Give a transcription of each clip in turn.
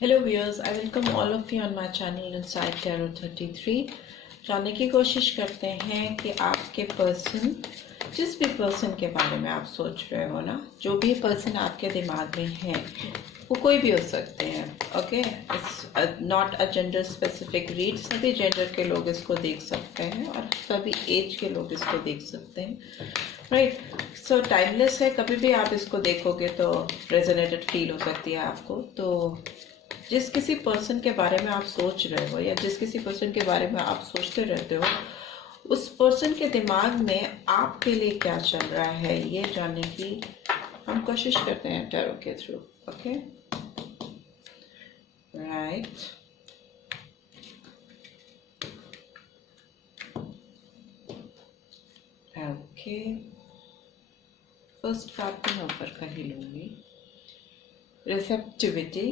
Hello viewers, I welcome all of you on my channel Insight Tarot 33। जानने की कोशिश करते हैं कि आपके पर्सन, जिस भी पर्सन के बारे में आप सोच रहे हो ना, जो भी पर्सन आपके दिमाग में है वो कोई भी हो सकते हैं। Okay, it's not a gender specific read. सभी जेंडर के लोग इसको देख सकते हैं और सभी एज के लोग इसको देख सकते हैं। राइट, सो टाइमलेस है। कभी भी आप इसको देखोगे तो रेजोनेटेड फील हो सकती है आपको। तो जिस किसी पर्सन के बारे में आप सोच रहे हो या जिस किसी पर्सन के बारे में आप सोचते रहते हो, उस पर्सन के दिमाग में आपके लिए क्या चल रहा है ये जानने की हम कोशिश करते हैं टैरो के through. Okay, right. Okay, first card तो मैं ऊपर का ही लूंगी। Receptivity,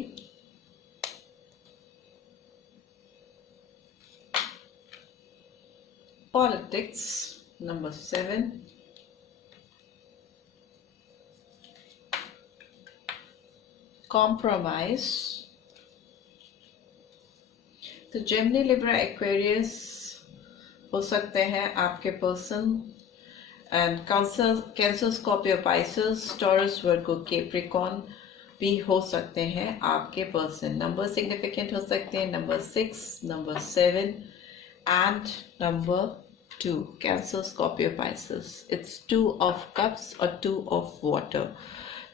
politics, number 7, compromise। तो जेमिनी, लिब्रा, एक्वेरियस हो सकते हैं आपके person, and cancer, Scorpio, Pisces, taurus, Virgo, Capricorn भी हो सकते हैं आपके पर्सन। नंबर सिग्निफिकेंट हो सकते हैं number 6, number 7 and number 2, Cancer, Scorpio, Pisces. It's 2 of cups or 2 of water.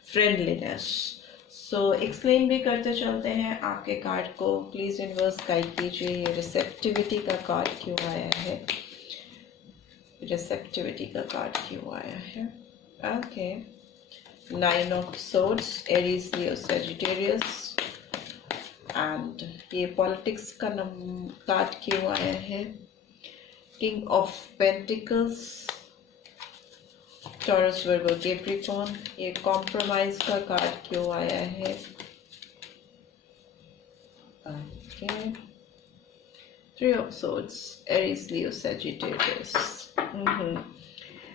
Friendliness. So explain भी करते चलते हैं आपके कार्ड को। प्लीज यूनिवर्स गाइड कीजिए, ये रिसेप्टिविटी का कार्ड क्यों आया है, रिसेप्टिविटी का कार्ड क्यों आया है। Okay, 9 of Swords, Aries, Leo, Sagittarius, and ये पॉलिटिक्स का कार्ड क्यों आया है, king of pentacles, taurus, Virgo, Capricorn. ये कॉम्प्रोमाइज का कार्ड क्यों आया है। Okay, 3 of Swords, Aries, Leo, Sagittarius,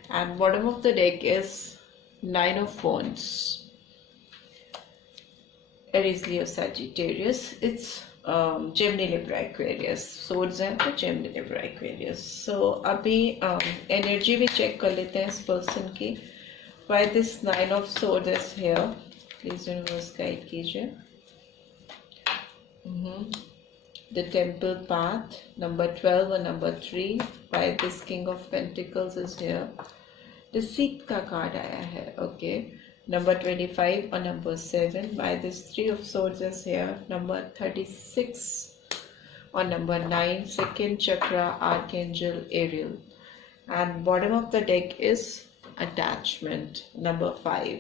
and bottom of the deck is 9 of Wands, Aries, Leo, Sagittarius. It's Gemini, Libra, Aquarius. Swords हैं तो Gemini, Libra, Aquarius. So अभी energy भी check कर लेते हैं इस पर्सन की। Why this 9 of Swords is here? Please universe guide कीजिए। The Temple Path, number 12 और number 3. Why this King of Pentacles is here? Deceit का कार्ड आया है। Okay. Number 25 or number 7. Why this 3 of Swords is here? Number 36 or number 9. Second chakra, Archangel Ariel. And bottom of the deck is attachment, number 5.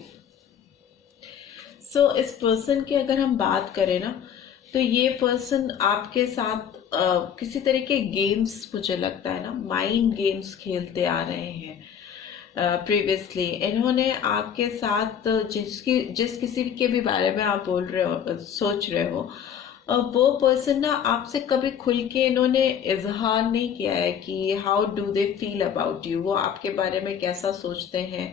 So इस person की अगर हम बात करें ना, तो ये पर्सन आपके साथ किसी तरह के गेम्स, मुझे लगता है ना, माइंड गेम्स खेलते आ रहे हैं। प्रीवियसली इन्होंने आपके साथ जिस किसी के भी बारे में आप बोल रहे हो, सोच रहे हो, वो पर्सन ना आपसे कभी खुल के इन्होंने इजहार नहीं किया है कि how do they feel about you, वो आपके बारे में कैसा सोचते हैं,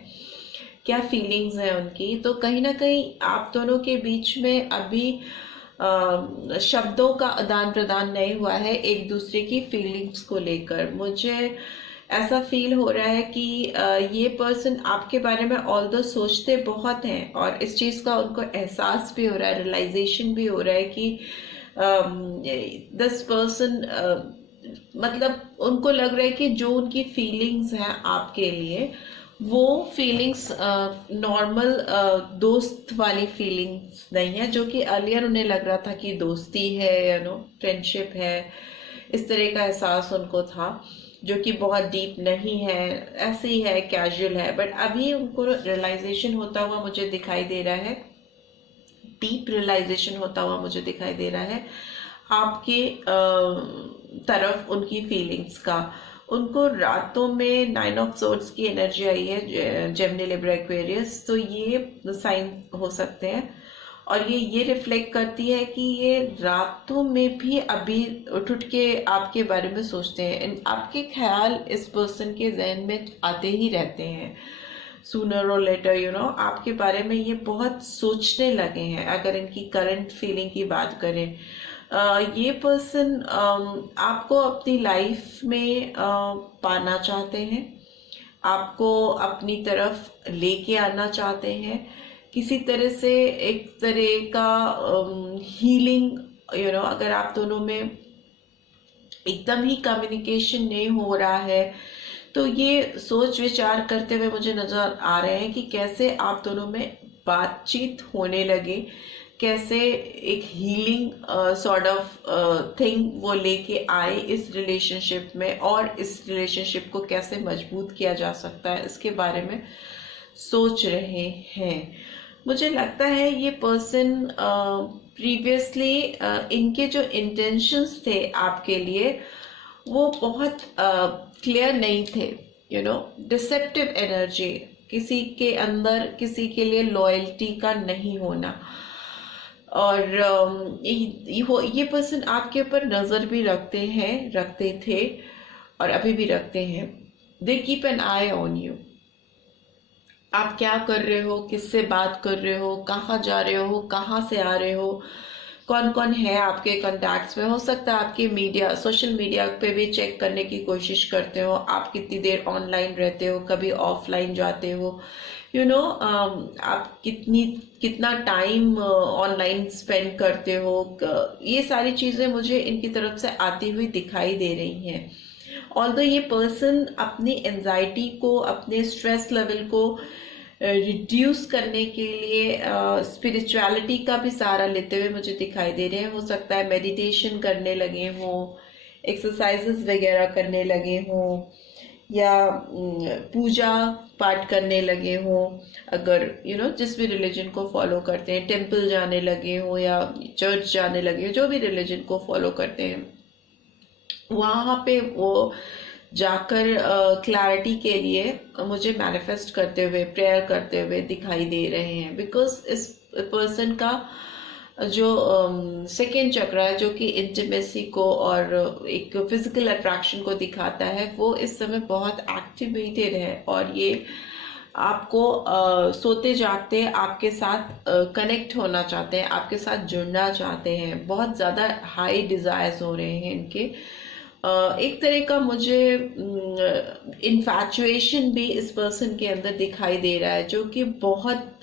क्या फीलिंग्स हैं उनकी। तो कहीं ना कहीं आप दोनों के बीच में अभी शब्दों का आदान प्रदान नहीं हुआ है एक दूसरे की फीलिंग्स को लेकर। मुझे ऐसा फील हो रहा है कि ये पर्सन आपके बारे में ऑल्दो सोचते बहुत हैं और इस चीज़ का उनको एहसास भी हो रहा है, रियलाइजेशन भी हो रहा है कि दिस पर्सन, मतलब उनको लग रहा है कि जो उनकी फीलिंग्स हैं आपके लिए, वो फीलिंग्स नॉर्मल दोस्त वाली फीलिंग्स नहीं है, जो कि अर्लियर उन्हें लग रहा था कि दोस्ती है, फ्रेंडशिप है, इस तरह का एहसास उनको था, जो कि बहुत डीप नहीं है, ऐसे ही है, कैजुअल है। बट अभी उनको रियलाइजेशन होता हुआ मुझे दिखाई दे रहा है, डीप रियलाइजेशन होता हुआ मुझे दिखाई दे रहा है आपके तरफ उनकी फीलिंग्स का। उनको रातों में 9 ऑफ सोर्ड्स की एनर्जी आई है, जेमिनी, लिब्रा, एक्वेरियस, तो ये साइन हो सकते हैं और ये रिफ्लेक्ट करती है कि ये रातों में भी अभी उठ के आपके बारे में सोचते हैं। आपके ख्याल इस पर्सन के जहन में आते ही रहते हैं। सूनर और लेटर आपके बारे में ये बहुत सोचने लगे हैं। अगर इनकी करंट फीलिंग की बात करें, ये पर्सन आपको अपनी लाइफ में पाना चाहते हैं, आपको अपनी तरफ लेके आना चाहते हैं, किसी तरह से एक तरह का हीलिंग अगर आप दोनों में एकदम ही कम्युनिकेशन नहीं हो रहा है, तो ये सोच विचार करते हुए मुझे नजर आ रहे हैं कि कैसे आप दोनों में बातचीत होने लगे, कैसे एक हीलिंग सॉर्ट ऑफ थिंग वो लेके आए इस रिलेशनशिप में, और इस रिलेशनशिप को कैसे मजबूत किया जा सकता है इसके बारे में सोच रहे हैं। मुझे लगता है ये पर्सन प्रीवियसली इनके जो इंटेंशंस थे आपके लिए वो बहुत क्लियर नहीं थे। डिसेप्टिव एनर्जी, किसी के अंदर किसी के लिए लॉयल्टी का नहीं होना, और ये पर्सन आपके ऊपर नजर भी रखते थे और अभी भी रखते हैं। They keep an I on you. आप क्या कर रहे हो, किससे बात कर रहे हो, कहाँ जा रहे हो, कहाँ से आ रहे हो, कौन कौन है आपके कॉन्टैक्ट्स में। हो सकता है आपके सोशल मीडिया पे भी चेक करने की कोशिश करते हो, आप कितनी देर ऑनलाइन रहते हो, कभी ऑफलाइन जाते हो, आप कितना टाइम ऑनलाइन स्पेंड करते हो। ये सारी चीज़ें मुझे इनकी तरफ से आती हुई दिखाई दे रही हैं। ऑल्दो ये पर्सन अपनी एंजाइटी को, अपने स्ट्रेस लेवल को रिड्यूस करने के लिए स्पिरिचुअलिटी का भी सहारा लेते हुए मुझे दिखाई दे रहे हैं। हो सकता है मेडिटेशन करने लगे हों, एक्सरसाइजेस वगैरह करने लगे हों, या पूजा पाठ करने लगे हों। अगर जिस भी रिलीजन को फॉलो करते हैं, टेम्पल जाने लगे हों या चर्च जाने लगे हों, जो भी रिलीजन को फॉलो करते हैं, वहाँ पे वो जाकर क्लैरिटी के लिए मुझे मैनिफेस्ट करते हुए, प्रेयर करते हुए दिखाई दे रहे हैं। बिकॉज इस पर्सन का जो सेकेंड चक्र है, जो कि इंटीमेसी को और एक फिजिकल अट्रैक्शन को दिखाता है, वो इस समय बहुत एक्टिवेटेड है, और ये आपको सोते जागते आपके साथ कनेक्ट होना चाहते हैं, आपके साथ जुड़ना चाहते हैं। बहुत ज़्यादा हाई डिज़ायर्स हो रहे हैं इनके। एक तरह का मुझे इन्फैचुएशन भी इस पर्सन के अंदर दिखाई दे रहा है, जो कि बहुत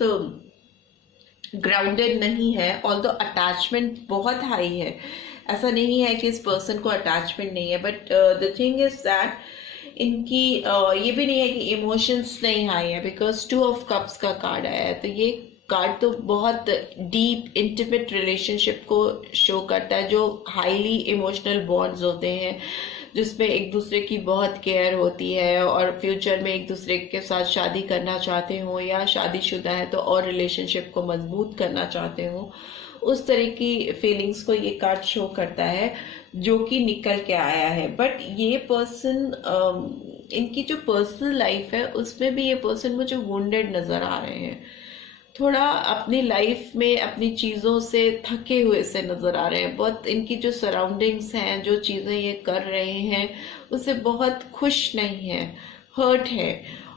ग्राउंडेड नहीं है। ऑल्दो अटैचमेंट बहुत हाई है, ऐसा नहीं है कि इस पर्सन को अटैचमेंट नहीं है, but the thing is that इनकी ये भी नहीं है कि इमोशंस नहीं हाई है, बिकॉज 2 ऑफ कप्स का कार्ड आया है। तो ये कार्ड तो बहुत डीप इंटीमेट रिलेशनशिप को शो करता है, जो हाईली इमोशनल बॉन्ड्स होते हैं, जिसमें एक दूसरे की बहुत केयर होती है, और फ्यूचर में एक दूसरे के साथ शादी करना चाहते हो, या शादीशुदा है तो और रिलेशनशिप को मजबूत करना चाहते हो। उस तरह की फीलिंग्स को ये कार्ड शो करता है, जो कि निकल के आया है। बट ये पर्सन, इनकी जो पर्सनल लाइफ है उसमें भी ये पर्सन मुझे वुंडेड नजर आ रहे हैं। थोड़ा अपनी लाइफ में अपनी चीज़ों से थके हुए से नज़र आ रहे हैं। बहुत इनकी जो सराउंडिंग्स हैं, जो चीज़ें ये कर रहे हैं, उससे बहुत खुश नहीं है, हर्ट है।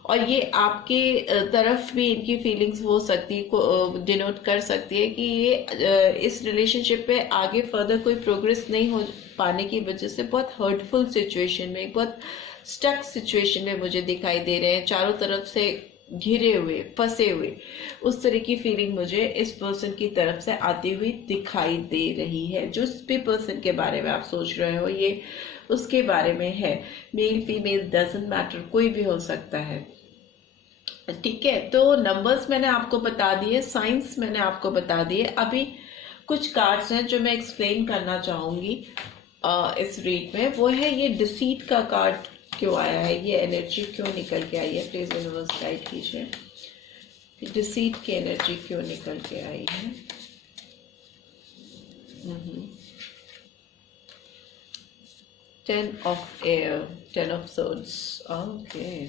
और ये आपके तरफ भी इनकी फीलिंग्स हो सकती है, डिनोट कर सकती है कि ये इस रिलेशनशिप पे आगे फर्दर कोई प्रोग्रेस नहीं हो पाने की वजह से बहुत हर्टफुल सिचुएशन में, बहुत स्टक सिचुएशन में मुझे दिखाई दे रहे हैं, चारों तरफ से घिरे हुए, फंसे हुए। उस तरह की फीलिंग मुझे इस पर्सन की तरफ से आती हुई दिखाई दे रही है। जो भी पर्सन के बारे में आप सोच रहे हो, ये उसके बारे में है। मेल फीमेल डजंट मैटर, कोई भी हो सकता है। ठीक है, तो नंबर्स मैंने आपको बता दिए, साइंस मैंने आपको बता दिए। अभी कुछ कार्ड्स हैं जो मैं एक्सप्लेन करना चाहूंगी इस रीड में। वो है ये डिसीट का कार्ड क्यों आया है, ये एनर्जी क्यों निकल के आई है, प्लीज यूनिवर्स गाइड कीजिए। डिसीट की एनर्जी क्यों निकल के आई है। 10 of air, 10 of swords, okay.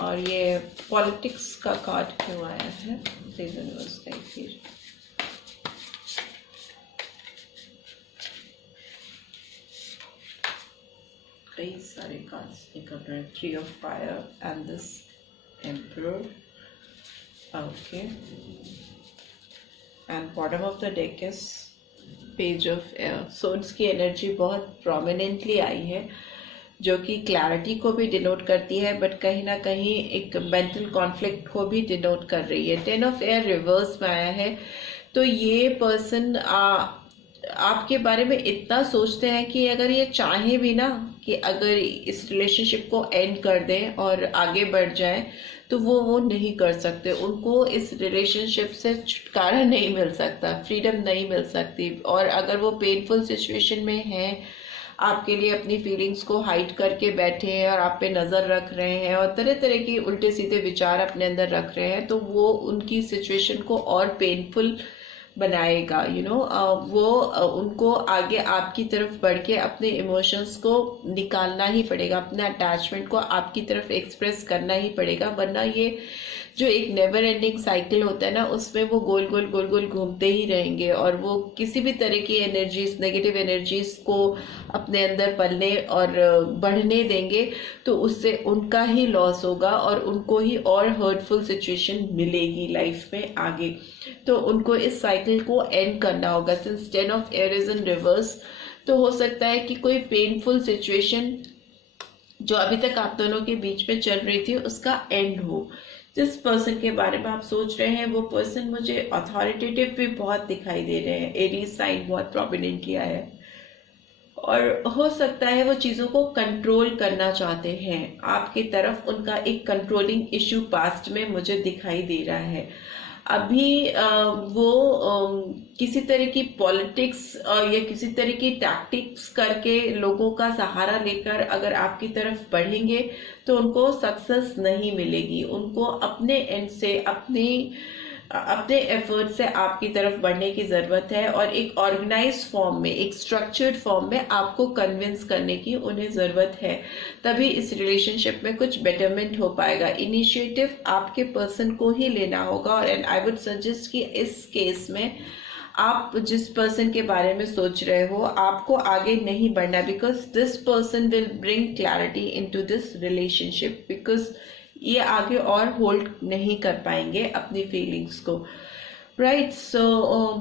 और ये पॉलिटिक्स का कार्ड क्यों आया है, प्लीज यूनिवर्स गाइड कीजिए। कई सारे कार्ड्स निकल रहे हैं, 3 of fire and this Emperor. Okay. And bottom of the deck is Page of Air. Swords की एनर्जी बहुत प्रोमिनेंटली आई है, जो कि क्लैरिटी को भी डिनोट करती है, बट कहीं ना कहीं एक मेंटल कॉन्फ्लिक्ट को भी डिनोट कर रही है। 10 ऑफ एयर रिवर्स में आया है, तो ये पर्सन आपके बारे में इतना सोचते हैं कि अगर ये चाहे भी ना कि अगर इस रिलेशनशिप को एंड कर दें और आगे बढ़ जाए, तो वो नहीं कर सकते। उनको इस रिलेशनशिप से छुटकारा नहीं मिल सकता, फ्रीडम नहीं मिल सकती। और अगर वो पेनफुल सिचुएशन में हैं, आपके लिए अपनी फीलिंग्स को हाइड करके बैठे हैं और आप पे नज़र रख रहे हैं और तरह तरह की उल्टे सीधे विचार अपने अंदर रख रहे हैं, तो वो उनकी सिचुएशन को और पेनफुल बनाएगा। वो उनको आगे आपकी तरफ बढ़ के अपने इमोशंस को निकालना ही पड़ेगा, अपने अटैचमेंट को आपकी तरफ एक्सप्रेस करना ही पड़ेगा, वरना ये जो एक नेवर एंडिंग साइकिल होता है ना, उसमें वो गोल गोल गोल गोल घूमते ही रहेंगे और वो किसी भी तरह की एनर्जीज, नेगेटिव एनर्जीज को अपने अंदर पलने और बढ़ने देंगे, तो उससे उनका ही लॉस होगा और उनको ही और हर्टफुल सिचुएशन मिलेगी लाइफ में आगे। तो उनको इस साइकिल को एंड करना होगा। Since 10 of air is in reverse, तो हो सकता है कि कोई पेनफुल सिचुएशन जो अभी तक आप दोनों के बीच में चल रही थी उसका एंड हो। जिस पर्सन के बारे में आप सोच रहे हैं वो पर्सन मुझे अथॉरिटेटिव भी बहुत दिखाई दे रहे हैं। एरीज साइन बहुत प्रोमिनेंटली आया है और हो सकता है वो चीज़ों को कंट्रोल करना चाहते हैं आपकी तरफ। उनका एक कंट्रोलिंग इश्यू पास्ट में मुझे दिखाई दे रहा है। अभी वो किसी तरह की पॉलिटिक्स या किसी तरह की टैक्टिक्स करके लोगों का सहारा लेकर अगर आपकी तरफ बढ़ेंगे तो उनको सक्सेस नहीं मिलेगी। उनको अपने एंड से अपने एफर्ट से आपकी तरफ बढ़ने की ज़रूरत है और एक ऑर्गेनाइज फॉर्म में, एक स्ट्रक्चर्ड फॉर्म में आपको कन्विंस करने की उन्हें ज़रूरत है, तभी इस रिलेशनशिप में कुछ बेटरमेंट हो पाएगा। इनिशिएटिव आपके पर्सन को ही लेना होगा और एंड आई वुड सजेस्ट कि इस केस में आप जिस पर्सन के बारे में सोच रहे हो आपको आगे नहीं बढ़ना, because this person will bring clarity into this relationship, because ये आगे और होल्ड नहीं कर पाएंगे अपनी फीलिंग्स को, राइट। सो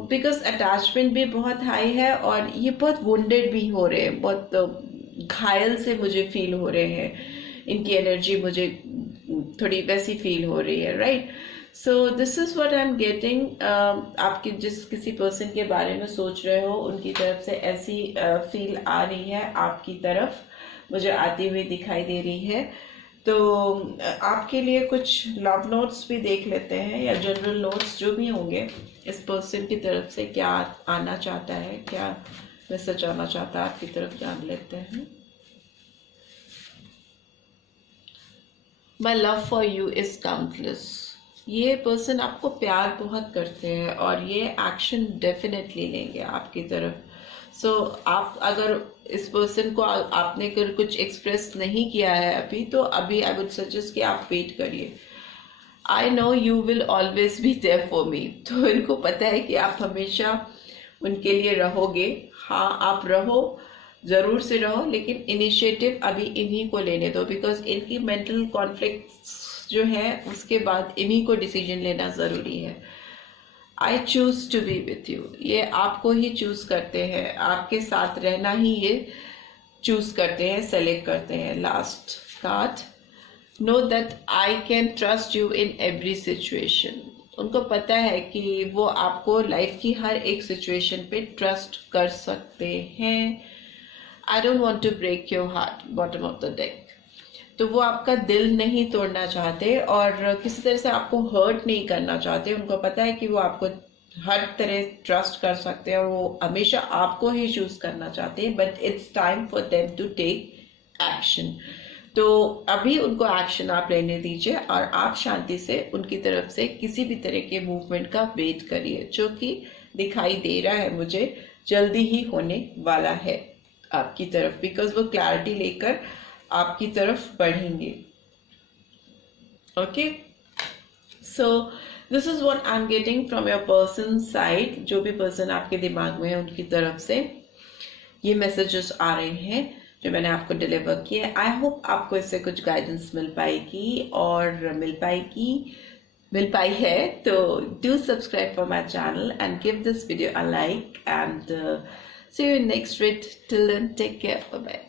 बिकॉज अटैचमेंट भी बहुत हाई है और ये बहुत वुंडेड भी हो रहे हैं, बहुत घायल से मुझे फील हो रहे हैं। इनकी एनर्जी मुझे थोड़ी वैसी फील हो रही है, right. So this is what I am getting. आपके जिस किसी पर्सन के बारे में सोच रहे हो उनकी तरफ से ऐसी फील आ रही है, आपकी तरफ मुझे आती हुई दिखाई दे रही है। तो आपके लिए कुछ लव नोट्स भी देख लेते हैं या जनरल नोट्स जो भी होंगे, इस पर्सन की तरफ से क्या आना चाहता है, क्या मैसेज आना चाहता है आपकी तरफ, जान लेते हैं। My love for you is countless. ये पर्सन आपको प्यार बहुत करते हैं और ये एक्शन डेफिनेटली लेंगे आपकी तरफ। सो आप अगर इस पर्सन को आपने कर कुछ एक्सप्रेस नहीं किया है अभी, तो अभी आई वुड सजेस्ट कि आप वेट करिए। I know you will always be there for me. तो इनको पता है कि आप हमेशा उनके लिए रहोगे। हाँ, आप रहो, ज़रूर से रहो, लेकिन इनिशिएटिव अभी इन्हीं को लेने दो, बिकॉज इनकी मेंटल कॉन्फ्लिक्ट्स जो है उसके बाद इन्हीं को डिसीजन लेना ज़रूरी है। I choose to be with you, ये आपको ही चूज करते हैं, आपके साथ रहना ही ये चूज करते हैं, सेलेक्ट करते हैं। Last card, know that I can trust you in every situation. उनको पता है कि वो आपको लाइफ की हर एक सिचुएशन पे ट्रस्ट कर सकते हैं। I don't want to break your heart, bottom of the deck. तो वो आपका दिल नहीं तोड़ना चाहते और किसी तरह से आपको हर्ट नहीं करना चाहते। उनको पता है कि वो आपको हर तरह ट्रस्ट कर सकते हैं और वो हमेशा आपको ही चूज करना चाहते हैं, but it's time for them to take action. तो अभी उनको एक्शन आप लेने दीजिए और आप शांति से उनकी तरफ से किसी भी तरह के मूवमेंट का वेट करिए, जो कि दिखाई दे रहा है मुझे जल्दी ही होने वाला है आपकी तरफ, बिकॉज वो क्लैरिटी लेकर आपकी तरफ बढ़ेंगे। Okay, so this is what I am getting from your person side. जो भी पर्सन आपके दिमाग में है उनकी तरफ से ये मैसेजेस आ रहे हैं। जो मैंने आपको डिलीवर किया। आई होप आपको इससे कुछ गाइडेंस मिल पाएगी और मिल पाई है। तो do subscribe for my channel and give this video a like and see you in next vid. Till then, take care. Bye bye.